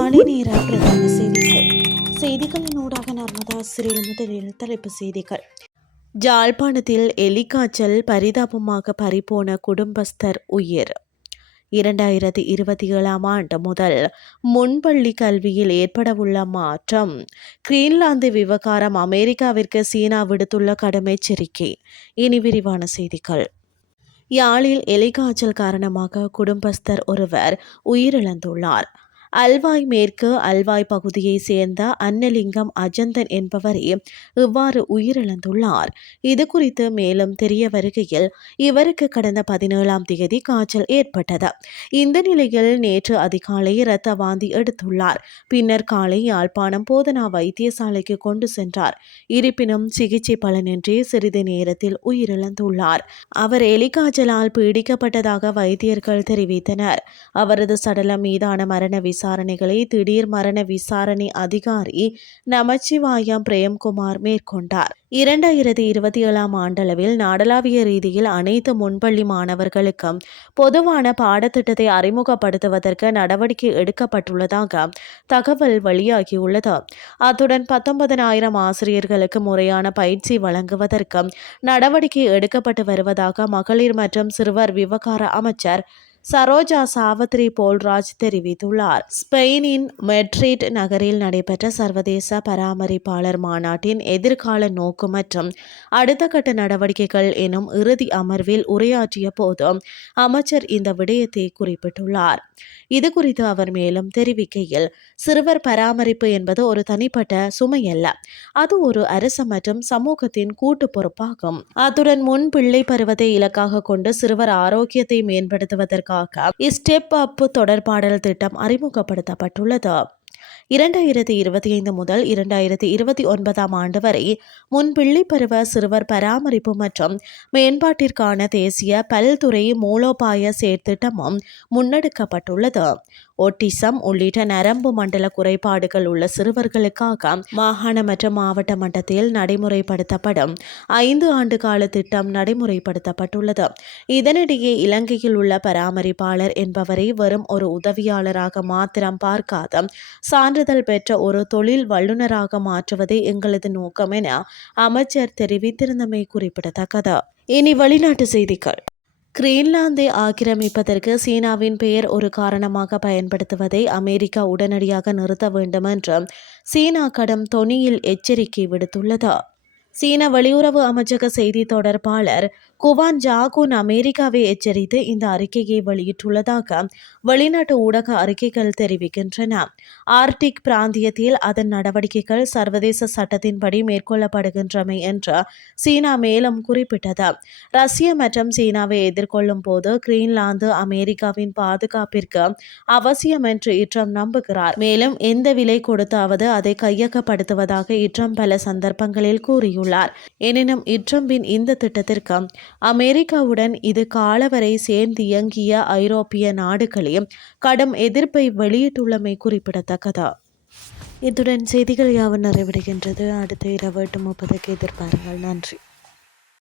காலை நேர பிரதான செய்திகள் செய்திகளின் ஊடாக நர்மதா சிறில் முதலில் தலைப்பு செய்திகள். ஜாழ்ப்பாணத்தில் எலிக்காய்ச்சல் பரிதாபமாக பறிபோன குடும்பஸ்தர் உயிர். இரண்டாயிரத்தி இருபத்தி ஏழாம் ஆண்டு முதல் முன்பள்ளி கல்வியில் ஏற்படவுள்ள மாற்றம் கிரீன்லாந்து விவகாரம் அமெரிக்காவிற்கு சீனா விடுத்துள்ள கடும் எச்சரிக்கை இனி விரிவான செய்திகள். யாழில் எலிகாய்ச்சல் காரணமாக குடும்பஸ்தர் ஒருவர் உயிரிழந்துள்ளார். அல்வாய் மேற்கு அல்வாய் பகுதியைச் சேர்ந்த அன்னலிங்கம் அஜந்தன் என்பவரே இவ்வாறு உயிரிழந்துள்ளார். இது குறித்து மேலும் தெரிய வருகையில் இவருக்கு கடந்த பதினேழாம் தேதி காய்ச்சல் ஏற்பட்டது. இந்த நிலையில் நேற்று அதிகாலை இரத்த வாந்தி எடுத்துள்ளார். பின்னர் காலை யாழ்ப்பாணம் போதனா வைத்தியசாலைக்கு கொண்டு சென்றார். இருப்பினும் சிகிச்சை பலனின்றி சிறிது நேரத்தில் உயிரிழந்துள்ளார். அவர் எலிகாய்ச்சலால் பீடிக்கப்பட்டதாக வைத்தியர்கள் தெரிவித்தனர். அவரது சடலம் மீதான மரண விசாரணைகளை திடீர் மரண விசாரணை அதிகாரி நமச்சிவாயம் பிரேம்குமார் மேற்கொண்டார். இரண்டாயிரத்தி இருபத்தி ஏழாம் ஆண்டளவில் நாடளாவிய ரீதியில் அனைத்து முன்பள்ளி மாணவர்களுக்கும் பொதுவான பாடத்திட்டத்தை அறிமுகப்படுத்துவதற்கு நடவடிக்கை எடுக்கப்பட்டுள்ளதாக தகவல் வெளியாகியுள்ளது. அத்துடன் பத்தொன்பதனாயிரம் ஆசிரியர்களுக்கு முறையான பயிற்சி வழங்குவதற்கு நடவடிக்கை எடுக்கப்பட்டு வருவதாக மகளிர் மற்றும் சிறுவர் விவகார அமைச்சர் சரோஜா சாவத்ரி போல்ராஜ் தெரிவித்துள்ளார். ஸ்பெயினின் மெட்ரிட் நகரில் நடைபெற்ற சர்வதேச பராமரிப்பாளர் மாநாட்டின் எதிர்கால நோக்கு மற்றும் அடுத்த கட்ட நடவடிக்கைகள் எனும் இறுதி அமர்வில் உரையாற்றிய போது அமைச்சர் இந்த விடயத்தை குறிப்பிட்டுள்ளார். இது குறித்து அவர் மேலும் தெரிவிக்கையில் சிறுவர் பராமரிப்பு என்பது ஒரு தனிப்பட்ட சுமையல்ல. அது ஒரு அரசு மற்றும் சமூகத்தின் கூட்டு பொறுப்பாகும். அத்துடன் முன் பிள்ளை பருவத்தை இலக்காக கொண்டு சிறுவர் ஆரோக்கியத்தை மேம்படுத்துவதற்கு இதற்காக ஸ்டெப் அப் தொடர்பாடல் திட்டம் அறிமுகப்படுத்தப்பட்டுள்ளது. இரண்டாயிரத்தி இருபத்தி ஐந்து முதல் இரண்டாயிரத்தி இருபத்தி ஒன்பதாம் ஆண்டு வரை முன்பிள்ளி பருவ சிறுவர் பராமரிப்பு மற்றும் மேம்பாட்டிற்கான தேசிய பல்துறை மூலோபாய செயற்திட்டமும் முன்னெடுக்கப்பட்டுள்ளது. ஒட்டிசம் உள்ளிட்ட நரம்பு மண்டல குறைபாடுகள் உள்ள சிறுவர்களுக்காக மாகாண மற்றும் மாவட்ட மட்டத்தில் நடைமுறைப்படுத்தப்படும். ஐந்து ஆண்டு கால திட்டம் நடைமுறைப்படுத்தப்பட்டுள்ளது. இதனிடையே இலங்கையில் உள்ள பராமரிப்பாளர் என்பவரை வெறும் ஒரு உதவியாளராக மாத்திரம் பார்க்காத சான்றிதழ் பெற்ற ஒரு தொழில் வல்லுநராக மாற்றுவதே எங்களது நோக்கம் என அமைச்சர் தெரிவித்திருந்தமை குறிப்பிடத்தக்கது. இனி வெளிநாட்டு செய்திகள். கிரீன்லாந்தை ஆக்கிரமிப்பதற்கு சீனாவின் பெயர் ஒரு காரணமாக பயன்படுத்துவதை அமெரிக்கா உடனடியாக நிறுத்த வேண்டும் என்று சீனா கடும் தொனியில் எச்சரிக்கை விடுத்துள்ளது. சீன வெளியுறவு அமைச்சக செய்தி தொடர்பாளர் குவான் ஜாகுன் அமெரிக்காவை எச்சரித்து இந்த அறிக்கையை வெளியிட்டுள்ளதாக வெளிநாட்டு ஊடக அறிக்கைகள் தெரிவிக்கின்றன. ஆர்டிக் பிராந்தியத்தில் அதன் நடவடிக்கைகள் சர்வதேச சட்டத்தின்படி மேற்கொள்ளப்படுகின்றமை என்று சீனா மேலும் குறிப்பிட்டது. ரஷ்ய மற்றும் சீனாவை எதிர்கொள்ளும் போது கிரீன்லாந்து அமெரிக்காவின் பாதுகாப்பிற்கு அவசியம் என்று இட்ரம் நம்புகிறார். மேலும் எந்த விலை கொடுத்தாவது அதை கையகப்படுத்துவதாக இட்ரம் பல சந்தர்ப்பங்களில் கூறியுள்ளார். எனினும் இட்ரம்பின் இந்த திட்டத்திற்கு அமெரிக்காவுடன் இது காலவரை சேர்ந்து இயங்கிய ஐரோப்பிய நாடுகளே கடும் எதிர்ப்பை வெளியிட்டுள்ளமை குறிப்பிடத்தக்கது. இத்துடன் செய்திகள் யாவும் நிறைவடைகின்றது. அடுத்த இரவு எட்டு முப்பதுக்கு எதிர்பாருங்கள். நன்றி.